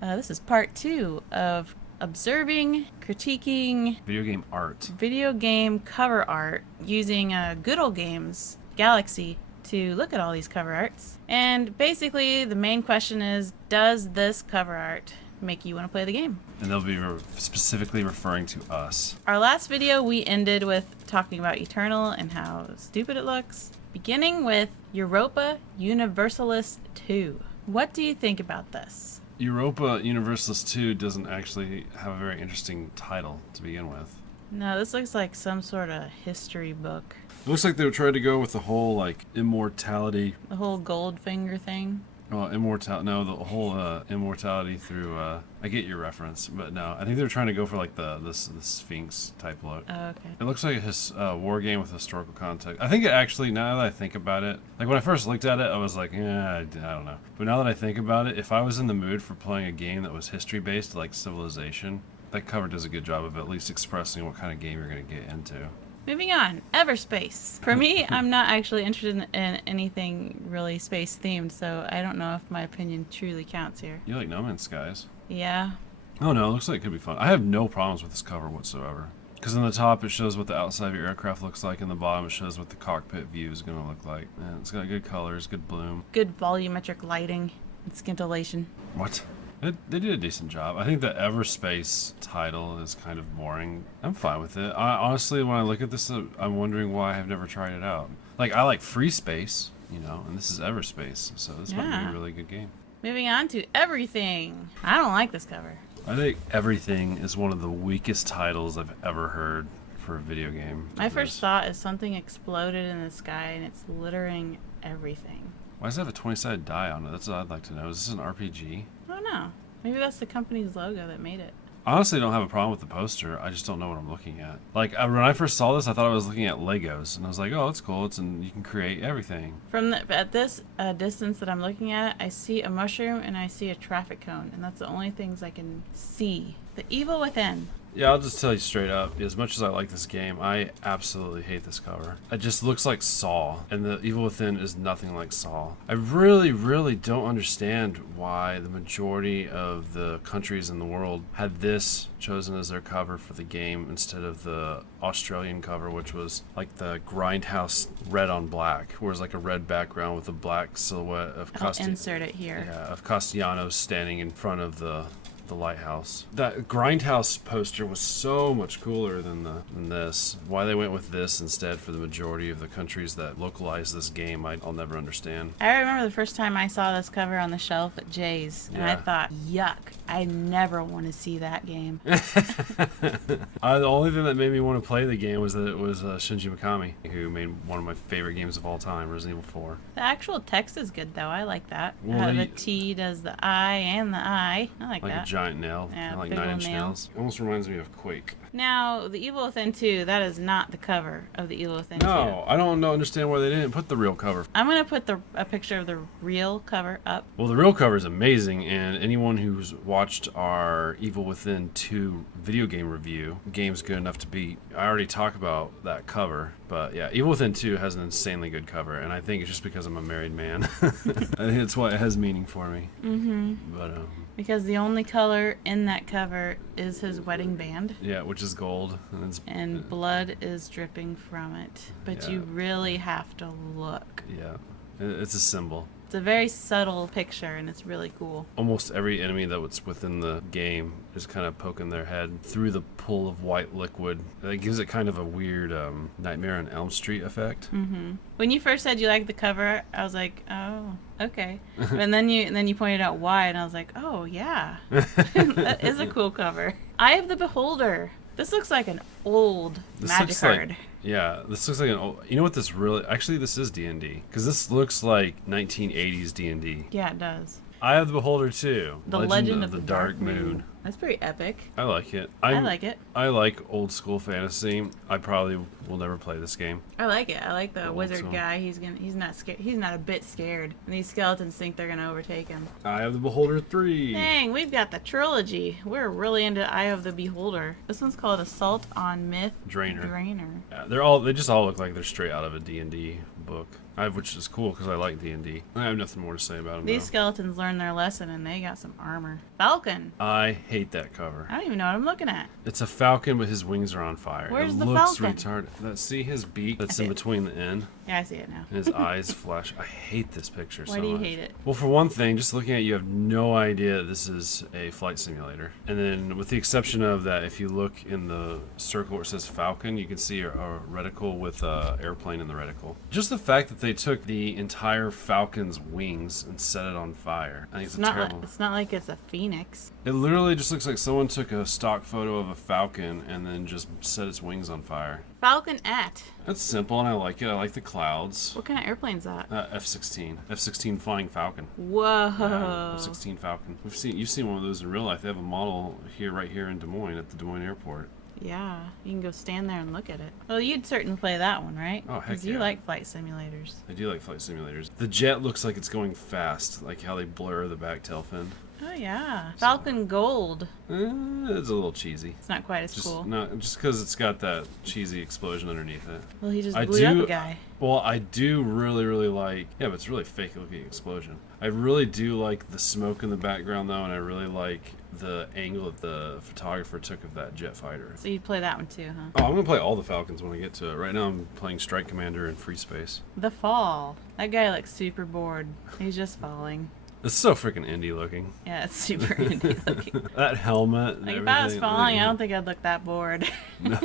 This is part 2 of observing, critiquing video game cover art using Good Old Games Galaxy to look at all these cover arts. And basically, the main question is, does this cover art make you want to play the game? And they'll be specifically referring to us. Our last video, we ended with talking about Eternal and how stupid it looks, beginning with Europa Universalis II. What do you think about this? Europa Universalis II doesn't actually have a very interesting title to begin with. No, this looks like some sort of history book. It looks like they were trying to go with the whole, like, immortality. The whole Goldfinger thing. Well, the whole immortality through, I get your reference, but no, I think they're trying to go for, like, the Sphinx type look. Oh, okay. It looks like a war game with historical context. I think it actually, now that I think about it, like, when I first looked at it, I was like, yeah, I don't know. But now that I think about it, if I was in the mood for playing a game that was history-based, like Civilization, that cover does a good job of at least expressing what kind of game you're going to get into. Moving on, Everspace. For me, I'm not actually interested in anything really space themed, so I don't know if my opinion truly counts here. You like No Man's Skies? Yeah. Oh no, it looks like it could be fun. I have no problems with this cover whatsoever. Because on the top it shows what the outside of your aircraft looks like, and the bottom it shows what the cockpit view is going to look like. And it's got good colors, good bloom. Good volumetric lighting and scintillation. What? They did a decent job. I think the Everspace title is kind of boring. I'm fine with it. Honestly, when I look at this, I'm wondering why I've never tried it out. Like, I like Freespace, and this is Everspace, so this might be a really good game. Moving on to Everything. I don't like this cover. I think Everything is one of the weakest titles I've ever heard for a video game. My first thought is something exploded in the sky and it's littering everything. Why does it have a 20-sided die on it? That's what I'd like to know. Is this an RPG? I don't know. Maybe that's the company's logo that made it. Honestly, I don't have a problem with the poster. I just don't know what I'm looking at. Like, when I first saw this, I thought I was looking at Legos. And I was like, oh, that's cool. And you can create everything. At this distance that I'm looking at, I see a mushroom and I see a traffic cone. And that's the only things I can see. The Evil Within. Yeah, I'll just tell you straight up, as much as I like this game, I absolutely hate this cover. It just looks like Saw, and the Evil Within is nothing like Saw. I really, really don't understand why the majority of the countries in the world had this chosen as their cover for the game instead of the Australian cover, which was like the Grindhouse red on black, where it's like a red background with a black silhouette of I'll insert it here. Yeah, of Castellanos standing in front of the lighthouse. That Grindhouse poster was so much cooler than this. Why they went with this instead for the majority of the countries that localize this game, I'll never understand. I remember the first time I saw this cover on the shelf at Jay's, and I thought, yuck, I never want to see that game. The only thing that made me want to play the game was that it was Shinji Mikami, who made one of my favorite games of all time, Resident Evil 4. The actual text is good, though. I like that. Well, the T does the I and the I. I like that. A giant nail. Yeah, like big 9 old Inch nail. Nails. Almost reminds me of Quake. Now, the Evil Within 2, that is not the cover of the Evil Within 2. No, I don't understand why they didn't put the real cover. I'm going to put a picture of the real cover up. Well, the real cover is amazing, and anyone who's watched our Evil Within 2 video game review, Game's Good Enough to Beat, I already talked about that cover. But yeah, Evil Within 2 has an insanely good cover, and I think it's just because I'm a married man. I think that's why it has meaning for me. Mm-hmm. But because the only color in that cover is his wedding band. Yeah, which is gold. And blood is dripping from it. But you really have to look. Yeah, it's a symbol. It's a very subtle picture, and it's really cool. Almost every enemy that's within the game is kind of poking their head through the pool of white liquid. It gives it kind of a weird Nightmare on Elm Street effect. Mm-hmm. When you first said you liked the cover, I was like, oh, okay. And then you pointed out why, and I was like, oh, yeah. That is a cool cover. Eye of the Beholder. This looks like an old Magic card. Yeah, this looks like an old... You know what this really... Actually, this is D&D. Because this looks like 1980s D&D. Yeah, it does. Eye of the Beholder 2. The Legend of the Dark Moon. That's pretty epic. I like it. I like it. I like old school fantasy. I probably will never play this game. I like it. I like the wizard guy. He's not scared. He's not a bit scared. And these skeletons think they're gonna overtake him. Eye of the Beholder 3. Dang, we've got the trilogy. We're really into Eye of the Beholder. This one's called Assault on Myth Drannor. Drannor. Yeah, they just all look like they're straight out of a D&D book. which is cool because I like D&D. I have nothing more to say about them. These skeletons learned their lesson and they got some armor. Falcon. I hate that cover. I don't even know what I'm looking at. It's a falcon, but his wings are on fire. Where's it the looks falcon? retarded. See his beak that's in between the end? Yeah, I see it now. And his eyes flash. I hate this picture so much. Why do you hate it? Well, for one thing, just looking at it, you have no idea this is a flight simulator. And then with the exception of that, if you look in the circle where it says Falcon, you can see a reticle with an airplane in the reticle. Just the fact that they took the entire Falcon's wings and set it on fire. I think it's terrible. It's not like it's a phoenix. It literally just looks like someone took a stock photo of a falcon and then just set its wings on fire. Falcon A.T. That's simple and I like it. I like the clouds. What kind of airplane's that? F-16. F-16 Flying Falcon. Whoa. Yeah, F-16 Falcon. You've seen one of those in real life. They have a model right here in Des Moines at the Des Moines airport. Yeah, you can go stand there and look at it. Well, you'd certainly play that one, right? Oh, heck Because you like flight simulators. I do like flight simulators. The jet looks like it's going fast, like how they blur the back tail fin. Oh, yeah. Falcon Gold. It's a little cheesy. It's not quite as cool. No, just because it's got that cheesy explosion underneath it. Well, he just blew up a guy. Well, I do really, really like... Yeah, but it's really fake looking explosion. I really do like the smoke in the background, though, and I really like the angle that the photographer took of that jet fighter. So you'd play that one too, huh? Oh, I'm going to play all the Falcons when I get to it. Right now I'm playing Strike Commander and Freespace. The Fall. That guy looks super bored. He's just falling. It's so freaking indie looking. Yeah, it's super indie looking. That helmet and like, if I was everything, falling, I don't think I'd look that bored. No.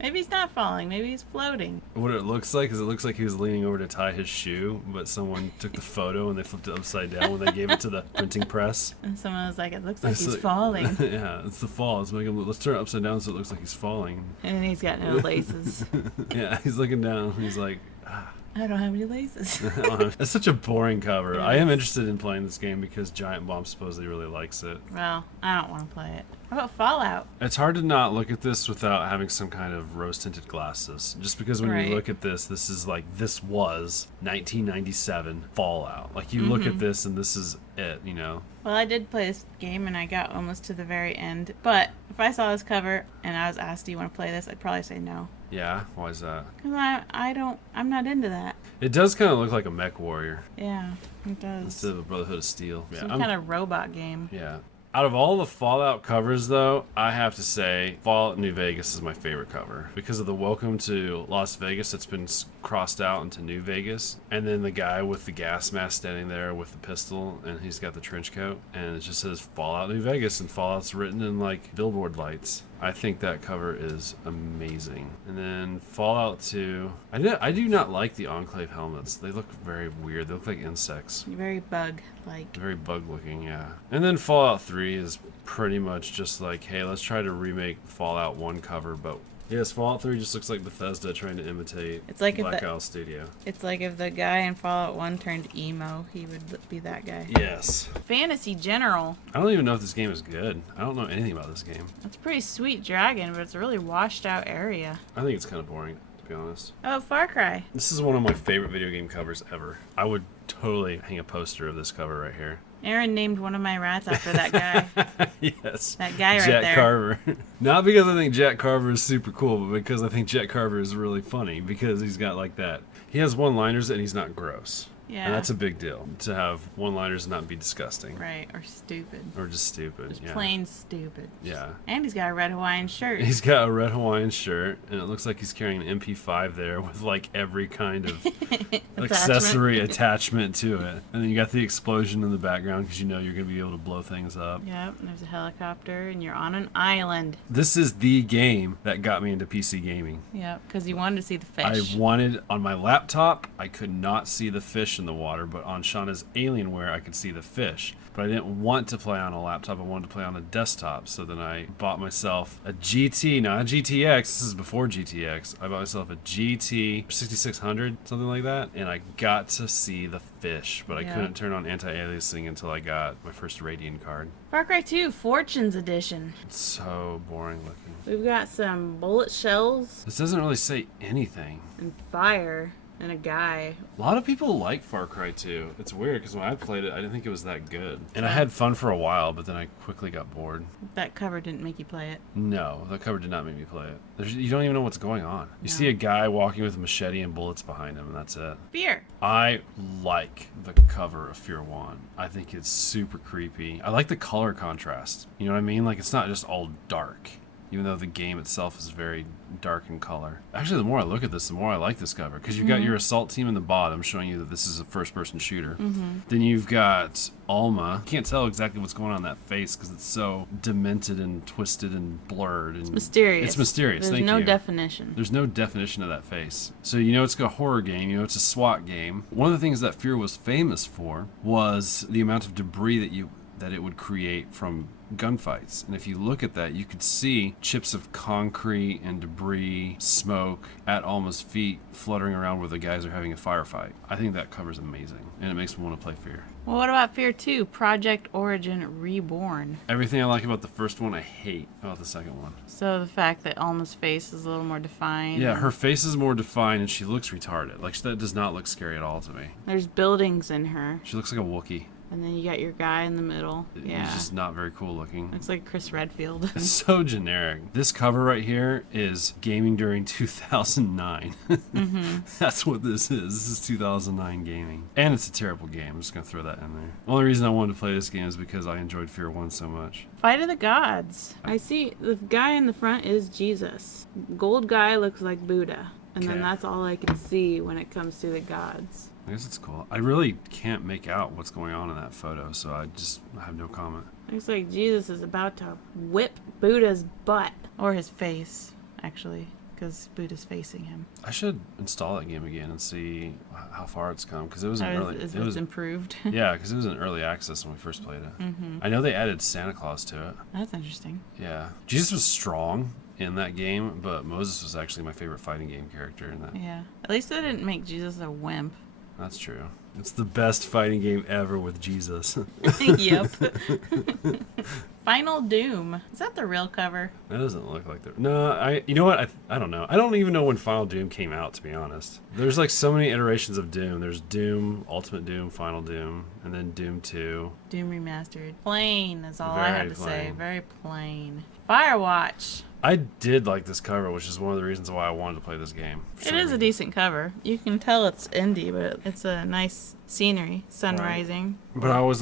Maybe he's not falling. Maybe he's floating. What it looks like is it looks like he was leaning over to tie his shoe, but someone took the photo and they flipped it upside down when they gave it to the printing press. And someone was like, it looks like he's falling. Yeah, it's the fall. It's like, let's turn it upside down so it looks like he's falling. And he's got no laces. Yeah, he's looking down. He's like, I don't have any laces. It's such a boring cover. I am interested in playing this game because Giant Bomb supposedly really likes it. Well, I don't want to play it. How about Fallout? It's hard to not look at this without having some kind of rose-tinted glasses. Just because when you look at this is like, this was 1997 Fallout. Like, you look at this and this is it, you know? Well, I did play this game and I got almost to the very end. But if I saw this cover and I was asked, do you want to play this? I'd probably say no. Yeah? Why is that? Because I'm not into that. It does kind of look like a mech warrior. Yeah, it does. Instead of a Brotherhood of Steel. Some kind of robot game. Yeah. Out of all the Fallout covers, though, I have to say Fallout New Vegas is my favorite cover. Because of the Welcome to Las Vegas that's been crossed out into New Vegas. And then the guy with the gas mask standing there with the pistol, and he's got the trench coat. And it just says Fallout New Vegas, and Fallout's written in, like, billboard lights. I think that cover is amazing. And then Fallout 2. I do not like the Enclave helmets. They look very weird. They look like insects. Very bug-like. Very bug-looking, yeah. And then Fallout 3 is pretty much just like, hey, let's try to remake Fallout 1 cover, but... Yes, Fallout 3 just looks like Bethesda trying to imitate Black Isle Studio. It's like if the guy in Fallout 1 turned emo, he would be that guy. Yes. Fantasy General. I don't even know if this game is good. I don't know anything about this game. It's a pretty sweet dragon, but it's a really washed out area. I think it's kind of boring, to be honest. Oh, Far Cry. This is one of my favorite video game covers ever. I would totally hang a poster of this cover right here. Aaron named one of my rats after that guy. Yes. That guy right Jack there. Carver. Not because I think Jack Carver is super cool, but because I think Jack Carver is really funny because he's got like that. He has one-liners and he's not gross. Yeah. And that's a big deal, to have one-liners and not be disgusting. Right, or stupid. Or just stupid, Just plain stupid. Yeah. And he's got a red Hawaiian shirt. He's got a red Hawaiian shirt, and it looks like he's carrying an MP5 there with like every kind of accessory attachment to it. And then you got the explosion in the background because you know you're going to be able to blow things up. Yep, and there's a helicopter, and you're on an island. This is the game that got me into PC gaming. Yep, because you wanted to see the fish. I wanted, on my laptop, I could not see the fish in the water, but on Shauna's Alienware, I could see the fish. But I didn't want to play on a laptop, I wanted to play on a desktop, so then I bought myself a GT, not a GTX, this is before GTX, I bought myself a GT 6600, something like that, and I got to see the fish, but I couldn't turn on anti-aliasing until I got my first Radeon card. Far Cry 2 Fortunes Edition. It's so boring looking. We've got some bullet shells. This doesn't really say anything. And fire. and a guy. A lot of people like Far Cry 2. It's weird because when I played it, I didn't think it was that good. And I had fun for a while, but then I quickly got bored. That cover didn't make you play it. No, the cover did not make me play it. You don't even know what's going on. You see a guy walking with a machete and bullets behind him, and that's it. F.E.A.R. I like the cover of F.E.A.R. 1. I think it's super creepy. I like the color contrast. You know what I mean? Like, it's not just all dark, even though the game itself is very dark in color. Actually, the more I look at this, the more I like this cover, because you've got your assault team in the bottom showing you that this is a first-person shooter. Then you've got Alma. Can't tell exactly what's going on in that face because it's so demented and twisted and blurred. And it's mysterious. It's mysterious. There's no definition. There's no definition of that face. So you know it's a horror game. You know it's a SWAT game. One of the things that F.E.A.R. was famous for was the amount of debris that it would create from gunfights. And if you look at that, you could see chips of concrete and debris, smoke at Alma's feet fluttering around where the guys are having a firefight. I think that cover's amazing, and it makes me want to play F.E.A.R. Well, what about F.E.A.R. 2, Project Origin Reborn? Everything I like about the first one, I hate about the second one. So the fact that Alma's face is a little more defined. Yeah, her face is more defined, and she looks retarded. Like, that does not look scary at all to me. There's buildings in her. She looks like a Wookiee. And then you got your guy in the middle. Yeah. He's just not very cool looking. Looks like Chris Redfield. It's so generic. This cover right here is gaming during 2009. That's what this is. This is 2009 gaming. And it's a terrible game. I'm just going to throw that in there. The only reason I wanted to play this game is because I enjoyed F.E.A.R. 1 so much. Fight of the Gods. I see the guy in the front is Jesus. Gold guy looks like Buddha. And then that's all I can see when it comes to the gods. I guess it's cool. I really can't make out what's going on in that photo, so I have no comment. Looks like Jesus is about to whip Buddha's butt. Or his face, actually, because Buddha's facing him. I should install that game again and see how far it's come, because it was it's improved. Yeah, because it was in early access when we first played it. I know they added Santa Claus to it. That's interesting. Yeah. Jesus was strong in that game, but Moses was actually my favorite fighting game character in that. Yeah. At least they didn't make Jesus a wimp. That's true. It's the best fighting game ever with Jesus. Yep. Final Doom. Is that the real cover? That doesn't look like the... No, you know what? I don't know. I don't even know when Final Doom came out, to be honest. There's like so many iterations of Doom. There's Doom, Ultimate Doom, Final Doom, and then Doom 2. Doom Remastered. Plain is all Very I have to plain. say. Very plain. FireWatch. I did like this cover, which is one of the reasons why I wanted to play this game. It is a decent cover. You can tell it's indie, but it's a nice scenery, sun rising. But I always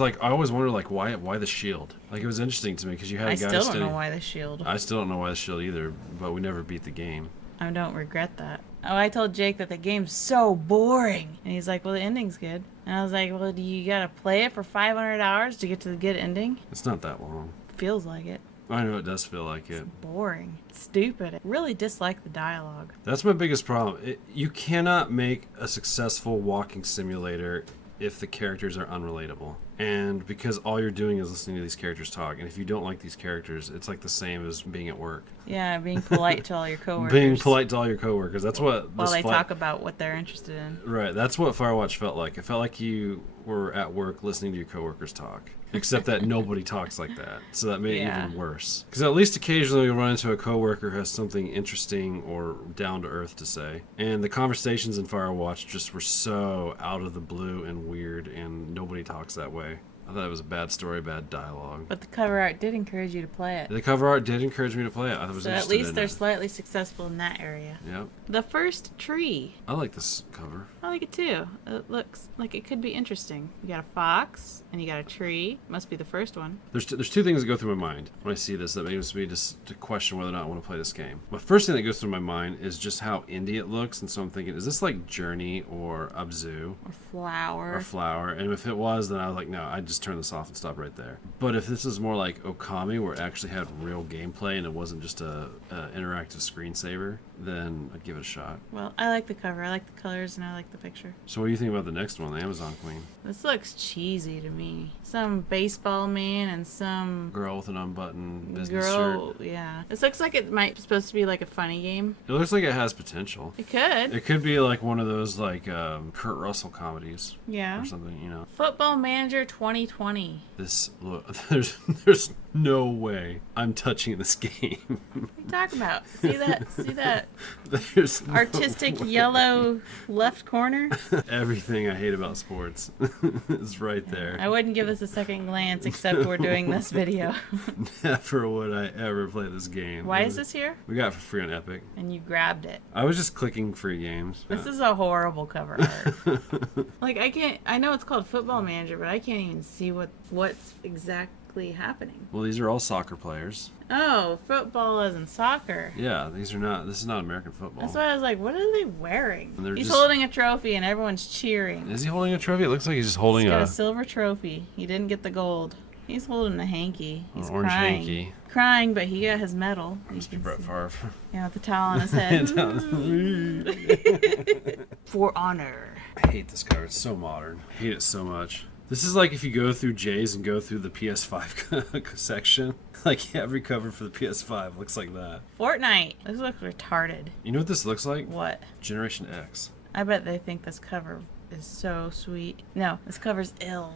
wondered like why the shield. Like, it was interesting to me because you had a guy I still don't know why the shield. I still don't know why the shield either, but we never beat the game. I don't regret that. Oh, I told Jake that the game's so boring. And he's like, well, the ending's good. And I was like, well, do you gotta play it for 500 hours to get to the good ending? It's not that long. Feels like it. I know it does feel like it. It's boring. It's stupid. I really dislike the dialogue. That's my biggest problem. You cannot make a successful walking simulator if the characters are unrelatable. And because all you're doing is listening to these characters talk. And if you don't like these characters, it's like the same as being at work. Yeah, being polite to all your coworkers. Being polite to all your coworkers. That's what... While they talk about what they're interested in. Right. That's what FireWatch felt like. It felt like you were at work listening to your coworkers talk. Except that nobody talks like that. So that made it even worse. Because at least occasionally you'll run into a coworker who has something interesting or down-to-earth to say. And the conversations in FireWatch just were so out of the blue and weird, and nobody talks that way. I thought it was a bad story, bad dialogue. But the cover art did encourage you to play it. The cover art did encourage me to play it. I was so at least they're slightly successful in that area. Yep. The First Tree. I like this cover. I like it too. It looks like it could be interesting. You got a fox and you got a tree. Must be the first one. There's two things that go through my mind when I see this that makes me just to question whether or not I want to play this game. My first thing that goes through my mind is just how indie it looks, and so I'm thinking, is this like Journey or Abzu? Or Flower. And if it was, then I was like, no, I'd just turn this off and stop right there. But if this is more like Okami, where it actually had real gameplay and it wasn't just a interactive screensaver, then I'd give it a shot. Well, I like the cover. I like the colors, and I like the picture. So what do you think about the next one, the Amazon Queen? This looks cheesy to me. Some baseball man and some girl with an unbuttoned business shirt. Yeah. This looks like it might be supposed to be like a funny game. It looks like it has potential. It could. It could be like one of those like Kurt Russell comedies. Yeah. Or something, you know. Football Manager 2020. This look, there's No way. I'm touching this game. What are you talking about? See that? See that There's no artistic way. yellow left corner? Everything I hate about sports is right there. I wouldn't give this a second glance except we're doing this video. Never would I ever play this game. Why is this here? We got it for free on Epic. And you grabbed it. I was just clicking free games. This is a horrible cover art. Like, I know it's called Football Manager, but I can't even see what's exactly happening. Well, these are all soccer players. Oh, football as in soccer. Yeah, this is not American football. That's why I was like, what are they wearing? And they're He's just- holding a trophy and everyone's cheering. Is he holding a trophy? It looks like he's just holding He's got a a silver trophy. He didn't get the gold. He's holding a hanky. He's orange crying. hanky. Crying, but he got his medal. Must be Brett Favre. Yeah, with the towel on his head. For honor. I hate this cover. It's so modern. I hate it so much. This is like if you go through Jay's and go through the PS5 section. Like every cover for the PS5 looks like that. Fortnite. This looks retarded. You know what this looks like? What? Generation X. I bet they think this cover is so sweet. No, this cover's ill.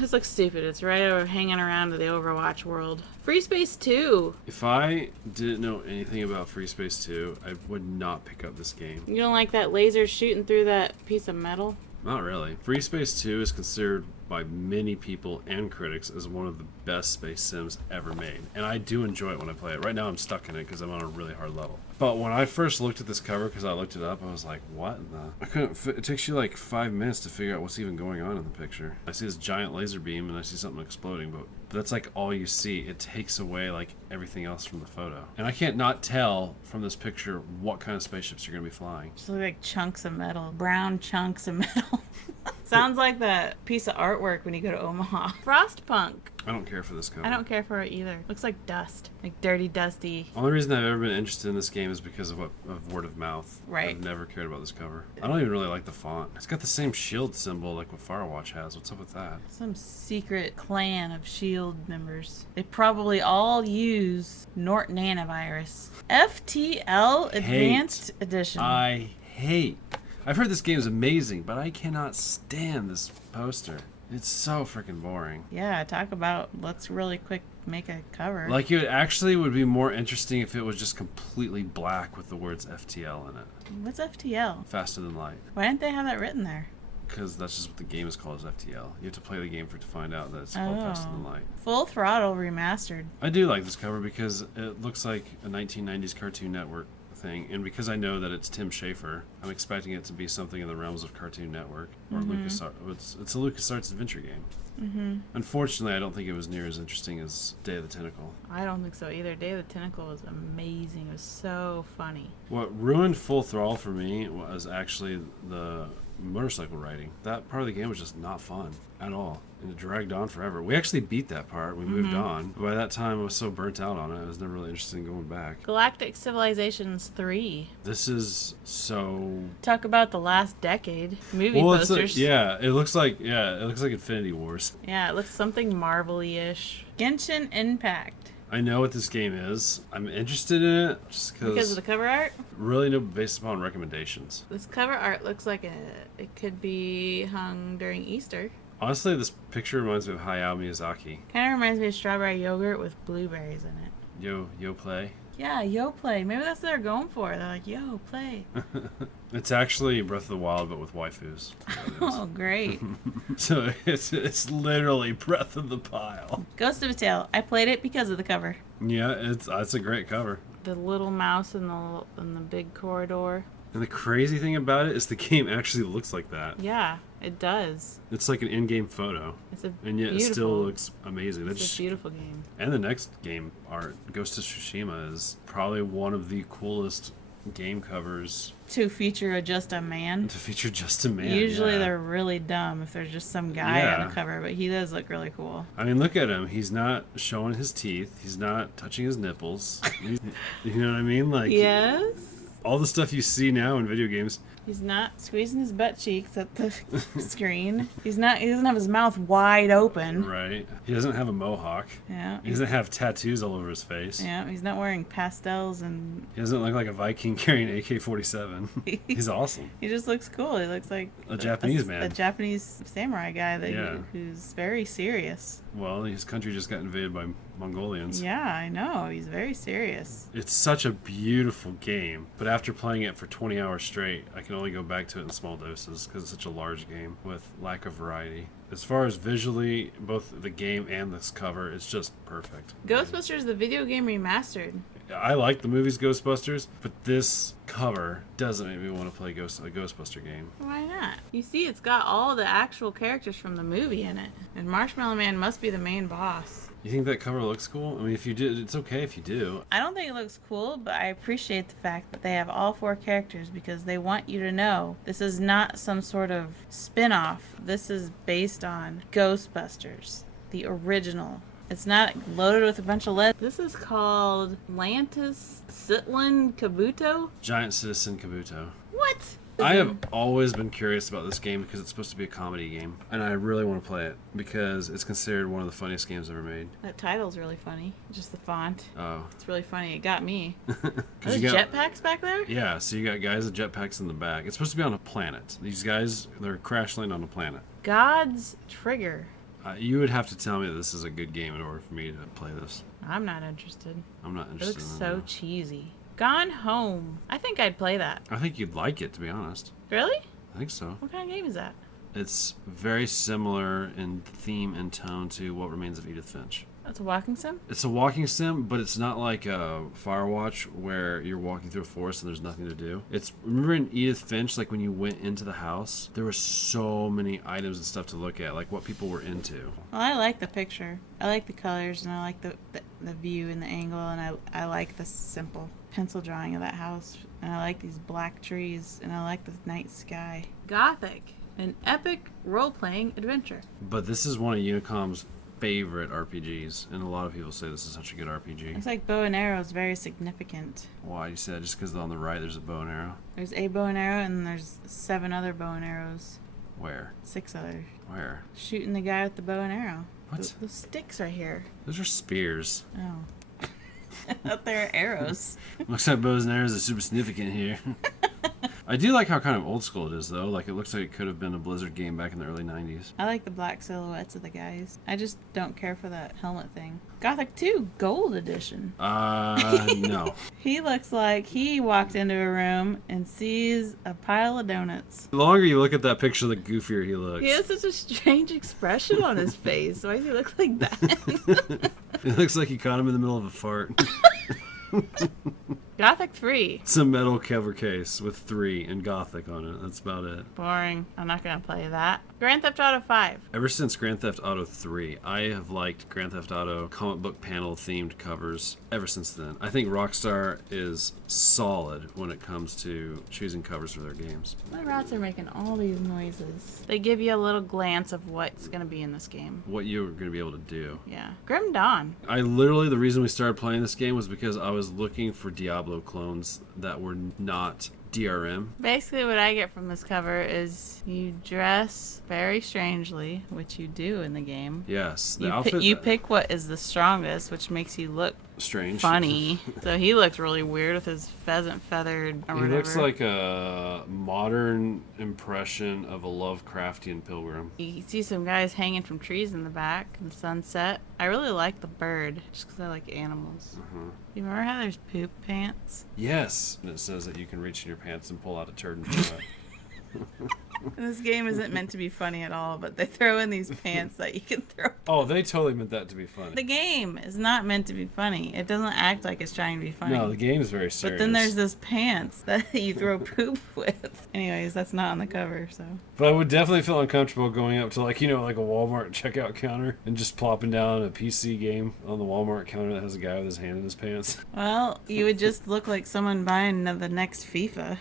This looks stupid. It's right over hanging around to the Overwatch world. Freespace 2. If I didn't know anything about Freespace 2, I would not pick up this game. You don't like that laser shooting through that piece of metal? Not really. Freespace 2 is considered by many people and critics as one of the best space sims ever made. And I do enjoy it when I play it. Right now I'm stuck in it because I'm on a really hard level. But when I first looked at this cover, because I looked it up, I was like, what in the... I couldn't... It takes you like 5 minutes to figure out what's even going on in the picture. I see this giant laser beam and I see something exploding, but that's like all you see. It takes away like everything else from the photo. And I can't not tell from this picture what kind of spaceships you're going to be flying. Just look like chunks of metal. Brown chunks of metal. Sounds like that piece of artwork when you go to Omaha. Frostpunk. I don't care for this cover. I don't care for it either. Looks like dust. Like dirty, dusty. Only reason I've ever been interested in this game is because of word of mouth. Right. I've never cared about this cover. I don't even really like the font. It's got the same shield symbol like what FireWatch has. What's up with that? Some secret clan of S.H.I.E.L.D. members. They probably all use Norton antivirus. FTL Advanced Edition. I hate. I've heard this game is amazing, but I cannot stand this poster. It's so freaking boring. Yeah, talk about let's really quick make a cover. Like, it actually would be more interesting if it was just completely black with the words FTL in it. What's FTL? Faster than light. Why didn't they have that written there? Because that's just what the game is called, is FTL. You have to play the game for it to find out that it's called Faster Than Light. Full Throttle Remastered. I do like this cover because it looks like a 1990s Cartoon Network thing, and because I know that it's Tim Schafer, I'm expecting it to be something in the realms of Cartoon Network or LucasArts. It's a LucasArts adventure game. Unfortunately, I don't think it was near as interesting as Day of the Tentacle. I don't think so either. Day of the Tentacle was amazing. It was so funny. What ruined Full Throttle for me was actually the motorcycle riding. That part of the game was just not fun at all, and it dragged on forever. We actually beat that part. We moved on. By that time, I was so burnt out on it, I was never really interested in going back. Galactic Civilizations 3. This is so... Talk about the last decade. Movie It's posters. like, it looks like Infinity Wars. Yeah, it looks something Marvel-y-ish. Genshin Impact. I know what this game is. I'm interested in it just Because of the cover art? really no based upon recommendations. This cover art looks like it could be hung during Easter. Honestly, this picture reminds me of Hayao Miyazaki. Kind of reminds me of strawberry yogurt with blueberries in it. Yo play. Yeah, yo play. Maybe that's what they're going for. They're like, yo, play. It's actually Breath of the Wild, but with waifus. Oh, great. So it's literally Breath of the Pile. Ghost of a Tale. I played it because of the cover. Yeah, it's a great cover. The little mouse in the big corridor. And the crazy thing about it is the game actually looks like that. Yeah, it does. It's like an in-game photo. It's a And yet it still beautiful- looks amazing. It's a beautiful game. And the next game art, Ghost of Tsushima, is probably one of the coolest game covers To feature just a man. to feature just a man. Usually yeah. they're really dumb if there's just some guy on Yeah. the cover, but he does look really cool. I mean, look at him. He's not showing his teeth. He's not touching his nipples. You know what I mean? Like, Yes. all the stuff you see now in video games, He's not squeezing his butt cheeks at the screen. He doesn't have his mouth wide open. Right. He doesn't have a mohawk. Yeah. He doesn't have tattoos all over his face. Yeah, he's not wearing pastels and... He doesn't look like a Viking carrying an AK-47. He's awesome. He just looks cool. He looks like... A Japanese man. A Japanese samurai guy who's very serious. Well, his country just got invaded by Mongolians. Yeah, I know. He's very serious. It's such a beautiful game, but after playing it for 20 hours straight, I can only go back to it in small doses because it's such a large game with lack of variety. As far as visually, both the game and this cover, it's just perfect. Ghostbusters, the video game remastered. I like the movies Ghostbusters, but this cover doesn't make me want to play a Ghostbuster game. Why not? You see, it's got all the actual characters from the movie in it. And Marshmallow Man must be the main boss. You think that cover looks cool? I mean, if you do, it's okay if you do. I don't think it looks cool, but I appreciate the fact that they have all 4 characters because they want you to know this is not some sort of spin-off. This is based on Ghostbusters, the original. It's not loaded with a bunch of lead. This is called Lantis Sitlin Kabuto? Giant Citizen Kabuto. What? I have always been curious about this game because it's supposed to be a comedy game, and I really want to play it because it's considered one of the funniest games ever made. That title's really funny. Just the font. Oh. It's really funny. It got me. Are Are those jetpacks back there? Yeah, so you got guys with jetpacks in the back. It's supposed to be on a planet. These guys, they're crash landing on a planet. God's Trigger. You would have to tell me that this is a good game in order for me to play this. I'm not interested. I'm not It interested looks in so that. cheesy. Gone Home. I think I'd play that. I think you'd like it, to be honest. Really? I think so. What kind of game is that? It's very similar in theme and tone to What Remains of Edith Finch. That's a walking sim? It's a walking sim, but it's not like FireWatch where you're walking through a forest and there's nothing to do. Remember in Edith Finch, like when you went into the house, there were so many items and stuff to look at, like what people were into. Well, I like the picture. I like the colors, and I like the view and the angle, and I like the simple pencil drawing of that house. And I like these black trees, and I like the night sky. Gothic, an epic role-playing adventure. But this is one of Unicom's favorite RPGs, and a lot of people say this is such a good RPG. Looks like bow and arrow is very significant. Why? You say that just because on the right there's a bow and arrow? There's a bow and arrow, and there's 7 other bow and arrows. Where? 6 other. Where? Shooting the guy with the bow and arrow. What? The sticks right here. Those are spears. Oh. I thought they were arrows. Looks like bows and arrows are super significant here. I do like how kind of old school it is, though. Like, it looks like it could have been a Blizzard game back in the early 90s. I like the black silhouettes of the guys. I just don't care for that helmet thing. Gothic 2 Gold Edition. No. He looks like he walked into a room and sees a pile of donuts. The longer you look at that picture, the goofier he looks. He has such a strange expression on his face. Why does he look like that? It looks like he caught him in the middle of a fart. Gothic 3. It's a metal cover case with 3 and Gothic on it. That's about it. Boring. I'm not going to play that. Grand Theft Auto 5. Ever since Grand Theft Auto 3, I have liked Grand Theft Auto comic book panel themed covers ever since then. I think Rockstar is solid when it comes to choosing covers for their games. My rats are making all these noises. They give you a little glance of what's going to be in this game. What you're going to be able to do. Yeah. Grim Dawn. The reason we started playing this game was because I was looking for Diablo clones that were not DRM. Basically what I get from this cover is you dress very strangely, which you do in the game. Yes. The You, outfit you pick what is the strongest, which makes you look strange. funny. So he looks really weird with his pheasant feathered or He whatever. looks like a modern impression of a Lovecraftian pilgrim. You see some guys hanging from trees in the back in the sunset. I really like the bird, just because I like animals. You remember how there's poop pants? Yes. And it says that you can reach in your pants and pull out a turd and throw it. This game isn't meant to be funny at all, but they throw in these pants that you can throw. Oh, they totally meant that to be funny. The game is not meant to be funny. It doesn't act like it's trying to be funny. No, the game is very serious. But then there's this pants that you throw poop with. Anyways, that's not on the cover, so. But I would definitely feel uncomfortable going up to like a Walmart checkout counter and just plopping down a PC game on the Walmart counter that has a guy with his hand in his pants. Well, you would just look like someone buying the next FIFA.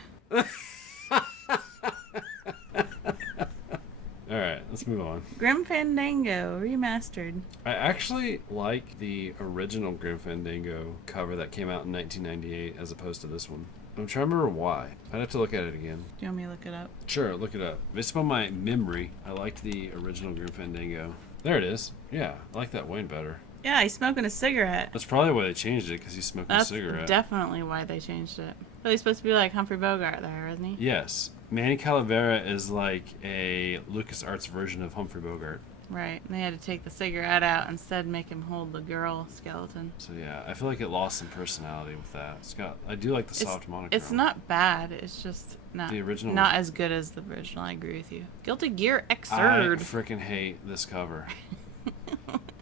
Alright, Let's move on. Grim Fandango Remastered. I actually like the original Grim Fandango cover that came out in 1998 as opposed to this one. I'm trying to remember why. I'd have to look at it again. Do you want me to look it up? Sure, look it up. Based upon my memory, I liked the original Grim Fandango. There it is. Yeah, I like that way better. Yeah, he's smoking a cigarette. That's probably why they changed it, because he's smoking a cigarette. That's definitely why they changed it. So he's supposed to be like Humphrey Bogart there, isn't he? Yes. Manny Calavera is like a LucasArts version of Humphrey Bogart. Right. And they had to take the cigarette out instead, make him hold the girl skeleton. So yeah, I feel like it lost some personality with that. I do like the soft monochrome. It's not bad. It's just not the original. Not as good as the original. I agree with you. Guilty Gear I Xrd. freaking hate this cover.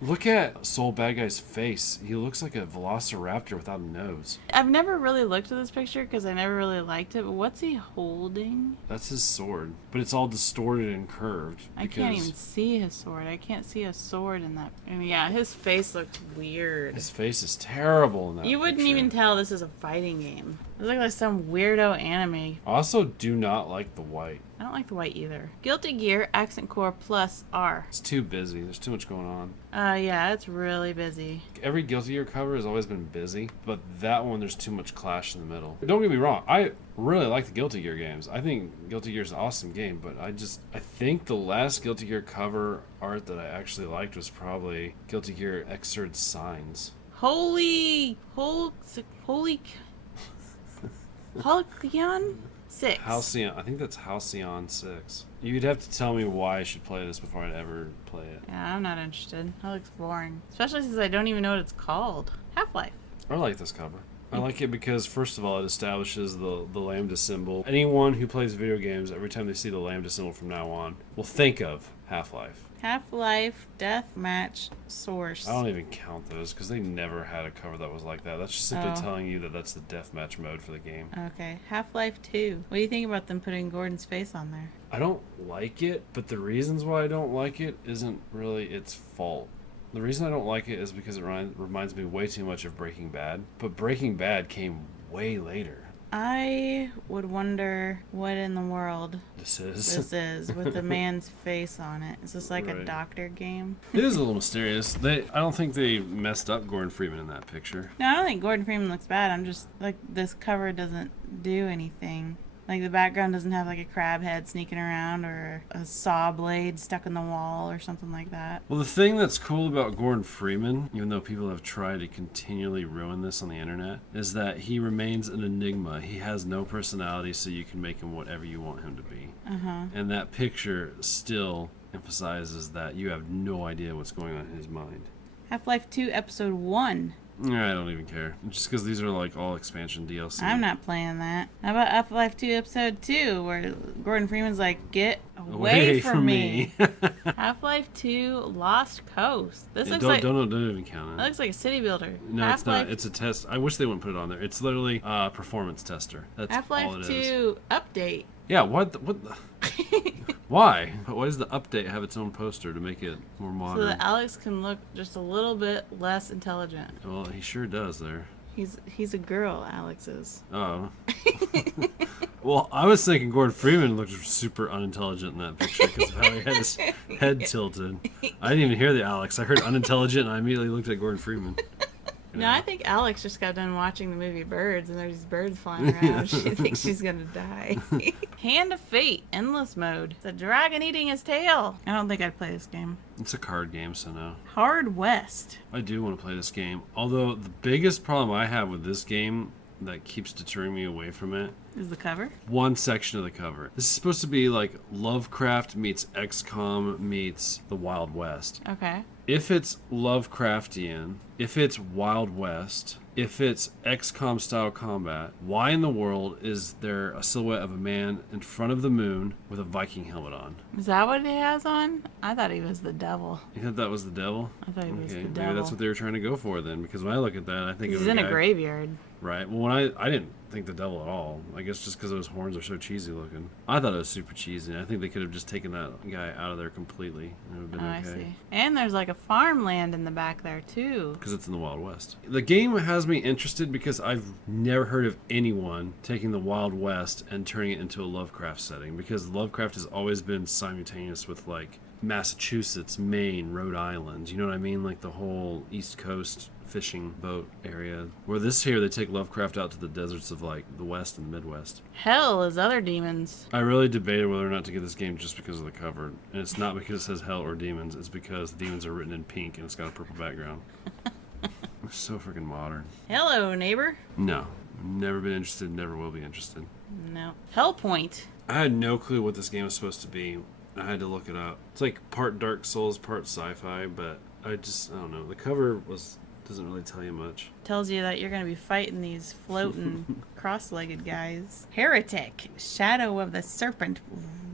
Look at Soul Bad Guy's face. He looks like a velociraptor without a nose. I've never really looked at this picture because I never really liked it, but what's he holding? That's his sword. But it's all distorted and curved. I can't even see his sword. I can't see a sword in that. I mean, yeah, his face looked weird. His face is terrible in that You wouldn't picture. even tell this is a fighting game. It looks like some weirdo anime. I also do not like the white. I don't like the white either. Guilty Gear Accent Core Plus R. It's too busy. There's too much going on. Yeah, it's really busy. Every Guilty Gear cover has always been busy, but that one there's too much clash in the middle. Don't get me wrong, I really like the Guilty Gear games. I think Guilty Gear is an awesome game, but I think the last Guilty Gear cover art that I actually liked was probably Guilty Gear Xrd Signs. Holy Halcyon 6. Halcyon, I think that's Halcyon 6. You'd have to tell me why I should play this before I'd ever play it. Yeah, I'm not interested. That looks boring. Especially since I don't even know what it's called. Half-Life. I like this cover. I like it because, first of all, it establishes the lambda symbol. Anyone who plays video games, every time they see the lambda symbol from now on, will think of Half-Life. Half-Life Deathmatch Source. I don't even count those because they never had a cover that was like that. That's just simply telling you that that's the deathmatch mode for the game. Okay. Half-Life 2. What do you think about them putting Gordon's face on there? I don't like it, but the reasons why I don't like it isn't really its fault. The reason I don't like it is because it reminds me way too much of Breaking Bad. But Breaking Bad came way later. I would wonder what in the world this is with the man's face on it. Is this like a doctor game? It is a little mysterious. I don't think they messed up Gordon Freeman in that picture. No, I don't think Gordon Freeman looks bad. I'm just like, this cover doesn't do anything. Like, the background doesn't have like a crab head sneaking around or a saw blade stuck in the wall or something like that. Well, the thing that's cool about Gordon Freeman, even though people have tried to continually ruin this on the internet, is that he remains an enigma. He has no personality, so you can make him whatever you want him to be. And that picture still emphasizes that you have no idea what's going on in his mind. Half-Life 2 Episode 1. I don't even care. Just because these are like all expansion DLC. I'm not playing that. How about Half-Life 2 Episode 2, where Gordon Freeman's like, get away from me. Half-Life 2 Lost Coast. This looks like... Don't even count it. That looks like a city builder. No, it's not. It's a test. I wish they wouldn't put it on there. It's literally a performance tester. That's Half-Life all it is. 2 Update. Yeah, what the why? Why does the update have its own poster to make it more modern? So that Alex can look just a little bit less intelligent. Well, he sure does there. He's a girl, Alex is. Oh. Well, I was thinking Gordon Freeman looked super unintelligent in that picture because of how he had his head tilted. I didn't even hear the Alex. I heard unintelligent and I immediately looked at Gordon Freeman. No, I think Alex just got done watching the movie Birds, and there's these birds flying around. She thinks she's gonna die. Hand of Fate, Endless Mode. It's a dragon eating his tail. I don't think I'd play this game. It's a card game, so no. Hard West. I do want to play this game. Although the biggest problem I have with this game that keeps deterring me away from it is the cover. One section of the cover. This is supposed to be like Lovecraft meets XCOM meets the Wild West. Okay. If it's Lovecraftian, if it's Wild West, if it's XCOM style combat, why in the world is there a silhouette of a man in front of the moon with a Viking helmet on? Is that what he has on? I thought he was the devil. You thought that was the devil? I thought he was the maybe devil. That's what they were trying to go for then, because when I look at that, I think he's in a graveyard. Right. Well, when I didn't think the devil at all. I guess just because those horns are so cheesy looking. I thought it was super cheesy. I think they could have just taken that guy out of there completely. And it would have been okay. I see. And there's like a farmland in the back there too. Because it's in the Wild West. The game has me interested because I've never heard of anyone taking the Wild West and turning it into a Lovecraft setting. Because Lovecraft has always been simultaneous with like Massachusetts, Maine, Rhode Island. You know what I mean? Like the whole East Coast fishing boat area. Where this here, they take Lovecraft out to the deserts of like the West and Midwest. Hell is other demons. I really debated whether or not to get this game just because of the cover. And it's not because it says hell or demons. It's because the demons are written in pink and it's got a purple background. It's so freaking modern. Hello, neighbor. No. Never been interested, never will be interested. No. Hellpoint. I had no clue what this game was supposed to be. I had to look it up. It's like part Dark Souls, part sci-fi, but I don't know. The cover doesn't really tell you much. Tells you that you're going to be fighting these floating cross-legged guys. Heretic. Shadow of the Serpent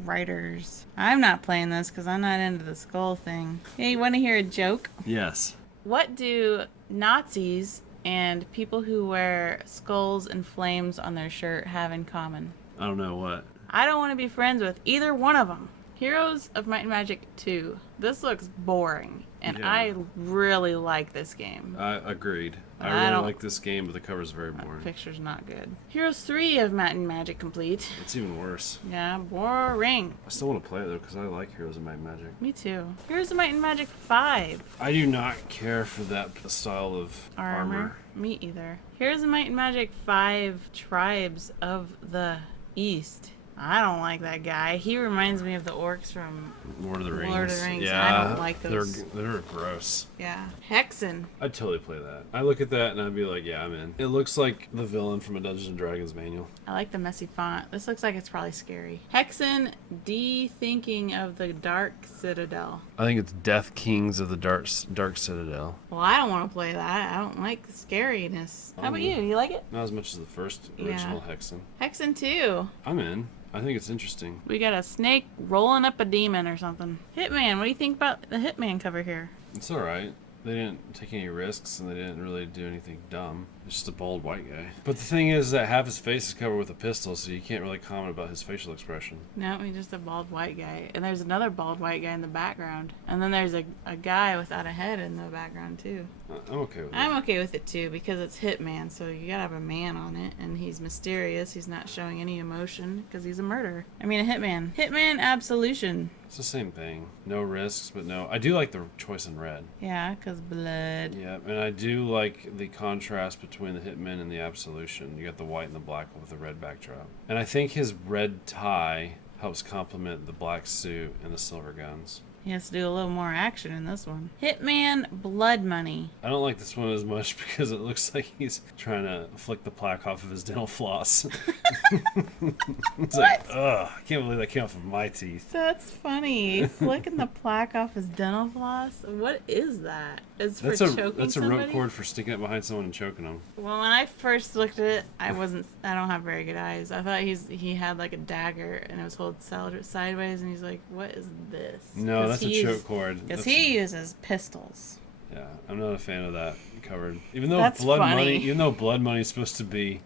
Riders. I'm not playing this because I'm not into the skull thing. Hey, you want to hear a joke? Yes. What do Nazis and people who wear skulls and flames on their shirt have in common? I don't know what. I don't want to be friends with either one of them. Heroes of Might and Magic 2. This looks boring, and Yeah. I really like this game. Agreed. I I really don't- like this game, but the cover's very The boring. picture's not good. Heroes 3 of Might and Magic complete. It's even worse. Yeah, boring. I still want to play it though, because I like Heroes of Might and Magic. Me too. Heroes of Might and Magic 5. I do not care for that style of armor. Me either. Heroes of Might and Magic 5 Tribes of the East. I don't like that guy. He reminds me of the orcs from Lord of the Rings. Lord of the Rings. Yeah, I don't like those. They're gross. Yeah. Hexen. I'd totally play that. I look at that and I'd be like, yeah, I'm in. It looks like the villain from a Dungeons and Dragons manual. I like the messy font. This looks like it's probably scary. Hexen, Thinking of the Dark Citadel. I think it's Death Kings of the Dark Citadel. Well, I don't want to play that. I don't like the scariness. How about you? You like it? Not as much as the first original Hexen. Hexen 2. I'm in. I think it's interesting. We got a snake rolling up a demon or something. Hitman, what do you think about the Hitman cover here? It's alright. They didn't take any risks and they didn't really do anything dumb. It's just a bald white guy. But the thing is that half his face is covered with a pistol, so you can't really comment about his facial expression. No, he's just a bald white guy. And there's another bald white guy in the background. And then there's a guy without a head in the background, too. I'm okay with it. I'm okay with it, too, because it's Hitman, so you gotta have a man on it. And he's mysterious. He's not showing any emotion, because he's a murderer. I mean, a hitman. Hitman Absolution. It's the same thing. No risks, but no. I do like the choice in red. Yeah, because blood. Yeah, and I do like the contrast between the Hitman and the Absolution. You got the white and the black with the red backdrop. And I think his red tie helps complement the black suit and the silver guns. He has to do a little more action in this one. Hitman Blood Money. I don't like this one as much because it looks like he's trying to flick the plaque off of his dental floss. It's like, ugh, I can't believe that came off of my teeth. That's funny. Flicking the plaque off his dental floss. What is that? It's for That's choking a somebody? rope cord for sticking it behind someone and choking them. Well, when I first looked at it, I don't have very good eyes. I thought he had like a dagger and it was held sideways, and he's like, what is this? No, that's a choke cord. Because he uses pistols. Yeah, I'm not a fan of that covered. Even though That's Blood funny. Money, Blood Money is supposed to be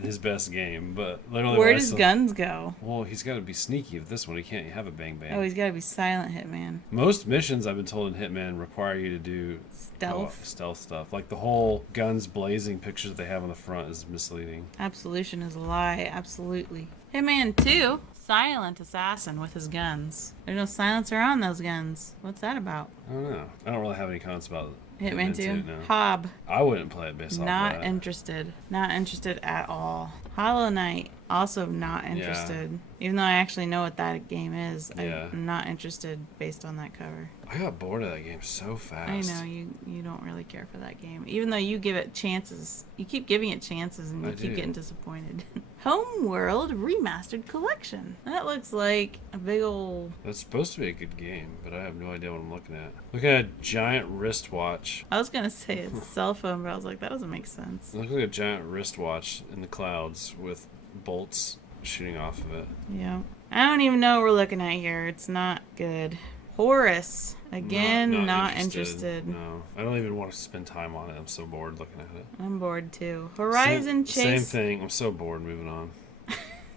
his best game, but literally Where when I does saw- guns go? Well, he's got to be sneaky with this one. He can't have a bang bang. Oh, he's got to be silent Hitman. Most missions I've been told in Hitman require you to do stealth stuff. Like the whole guns blazing pictures that they have on the front is misleading. Absolution is a lie. Absolutely. Hitman 2. Silent assassin with his guns. There's no silencer on those guns. What's that about? I don't know. I don't really have any comments about Hitman 2. No. Hob. I wouldn't play it based off Not that. interested. Not interested at all. Hollow Knight. Also not interested. Even though I actually know what that game is, Yeah. I'm not interested based on that cover. I got bored of that game so fast. I know you don't really care for that game. Even though you give it chances. You keep giving it chances and you I keep do. getting disappointed. Homeworld Remastered Collection. That looks like a big old... That's supposed to be a good game, but I have no idea what I'm looking at. Look at a giant wristwatch. I was going to say it's a cell phone, but I was like, that doesn't make sense. It looks like a giant wristwatch in the clouds with bolts shooting off of it. Yeah. I don't even know what we're looking at here. It's not good. Horus. Again, not interested. No. I don't even want to spend time on it. I'm so bored looking at it. I'm bored too. Horizon Same Chase. thing. I'm so bored. Moving on.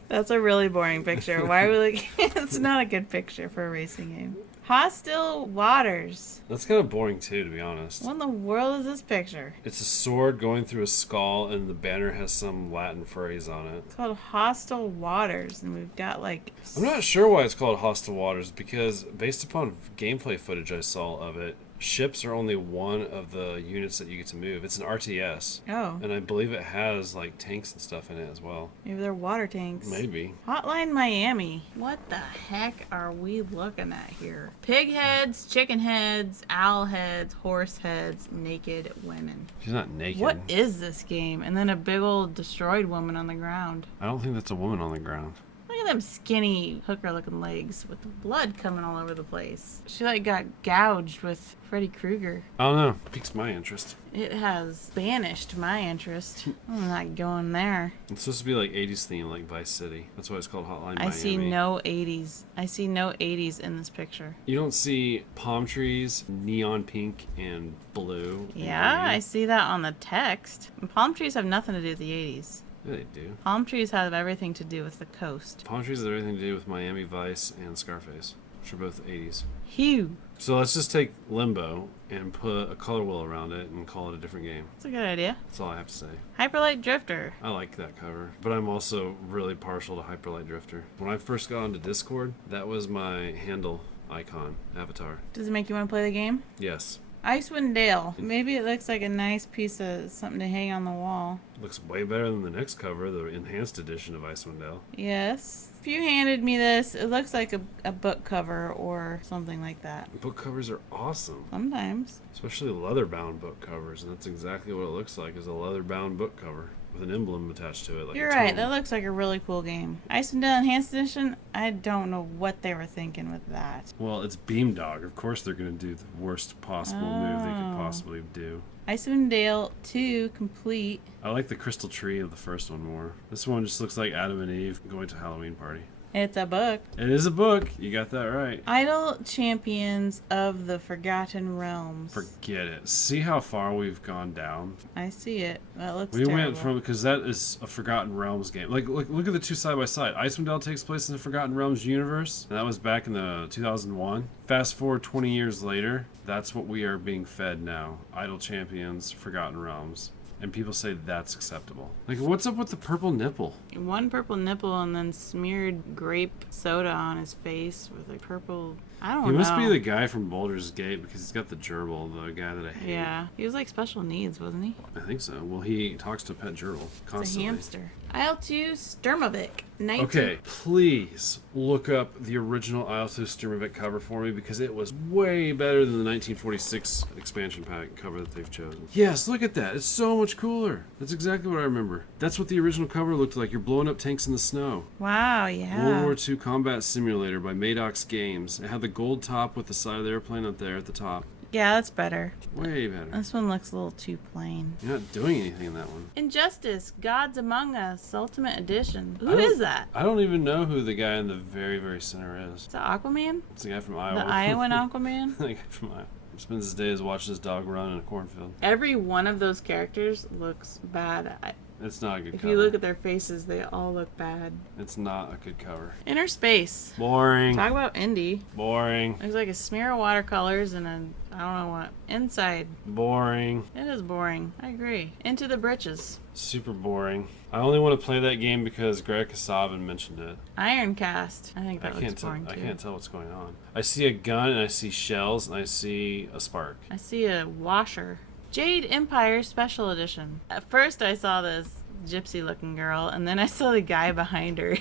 That's a really boring picture. Why are we looking? It's not a good picture for a racing game. Hostile Waters. That's kind of boring too, to be honest. What in the world is this picture? It's a sword going through a skull, and the banner has some Latin phrase on it. It's called Hostile Waters, and we've got like... I'm not sure why it's called Hostile Waters, because based upon gameplay footage I saw of it, ships are only one of the units that you get to move. It's an RTS. Oh. And I believe it has like tanks and stuff in it as well. Maybe they're water tanks. Maybe. Hotline Miami. What the heck are we looking at here? Pig heads, chicken heads, owl heads, horse heads, naked women. She's not naked. What is this game? And then a big old destroyed woman on the ground. I don't think that's a woman on the ground. Look at them skinny hooker looking legs with the blood coming all over the place. She like got gouged with Freddy Krueger. I don't know. Piques my interest. It has banished my interest. I'm not going there. It's supposed to be like 80s theme, like Vice City. That's why it's called Hotline Miami. I see no 80s. I see no 80s in this picture. You don't see palm trees, neon pink and blue. Yeah, I see that on the text. And palm trees have nothing to do with the 80s. Yeah, they do. Palm trees have everything to do with the coast. Palm trees have everything to do with Miami Vice and Scarface, which are both 80s. Hugh. So let's just take Limbo and put a color wheel around it and call it a different game. That's a good idea. That's all I have to say. Hyperlight Drifter. I like that cover, but I'm also really partial to Hyperlight Drifter. When I first got onto Discord, that was my handle icon, avatar. Does it make you want to play the game? Yes. Icewind Dale. Maybe it looks like a nice piece of something to hang on the wall. Looks way better than the next cover, the enhanced edition of Icewind Dale. Yes. If you handed me this, it looks like a book cover or something like that. Book covers are awesome. Sometimes. Especially leather-bound book covers, and that's exactly what it looks like, is a leather-bound book cover with an emblem attached to it. Like You're right. That looks like a really cool game. Icewind Dale Enhanced Edition, I don't know what they were thinking with that. Well, it's Beamdog. Of course they're going to do the worst possible move they could possibly do. Icewind Dale 2 complete. I like the crystal tree of the first one more. This one just looks like Adam and Eve going to a Halloween party. It's a book. It is a book. You got that right. Idle Champions of the Forgotten Realms. Forget it. See how far we've gone down? I see it. That looks We terrible. went from, because that is a Forgotten Realms game. Like, look at the two side by side. Icewind Dale takes place in the Forgotten Realms universe, and that was back in the 2001. Fast forward 20 years later, that's what we are being fed now. Idle Champions, Forgotten Realms. And people say that's acceptable. Like, what's up with the purple nipple? One purple nipple and then smeared grape soda on his face with a purple... I don't know. He must be the guy from Baldur's Gate because he's got the gerbil, the guy that I hate. Yeah. He was like special needs, wasn't he? I think so. Well, he talks to a pet gerbil constantly. It's a hamster. IL-2 Sturmovik. 19... Okay, please look up the original IL-2 Sturmovik cover for me because it was way better than the 1946 expansion pack cover that they've chosen. Yes, look at that. It's so much cooler. That's exactly what I remember. That's what the original cover looked like. You're blowing up tanks in the snow. Wow, yeah. World War II Combat Simulator by Maddox Games. It had the gold top with the side of the airplane up there at the top. Yeah, that's better. Way better. This one looks a little too plain. You're not doing anything in that one. Injustice, Gods Among Us, Ultimate Edition. Who is that? I don't even know who the guy in the very, very center is. Is that Aquaman? It's the guy from Iowa. The Iowan Aquaman? The guy from Iowa. Spends his days watching his dog run in a cornfield. Every one of those characters looks bad. It's not a good cover. If you look at their faces, they all look bad. It's not a good cover. Inner Space. Boring. Talk about indie. Boring. Looks like a smear of watercolors and a, I don't know what, inside. Boring. It is boring. I agree. Into the Britches. Super boring. I only want to play that game because Greg Kasavin mentioned it. Ironcast. I think that looks boring too. I can't tell what's going on. I see a gun and I see shells and I see a spark. I see a washer. Jade Empire Special Edition. At first I saw this gypsy looking girl and then I saw the guy behind her.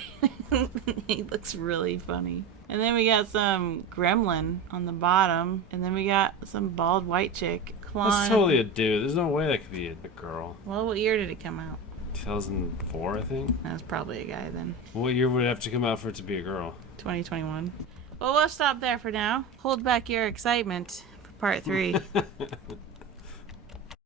He looks really funny. And then we got some gremlin on the bottom and then we got some bald white chick. That's totally a dude. There's no way that could be a girl. Well, what year did it come out? 2004, I think. That's probably a guy then. What year would it have to come out for it to be a girl? 2021. Well, we'll stop there for now. Hold back your excitement for part 3.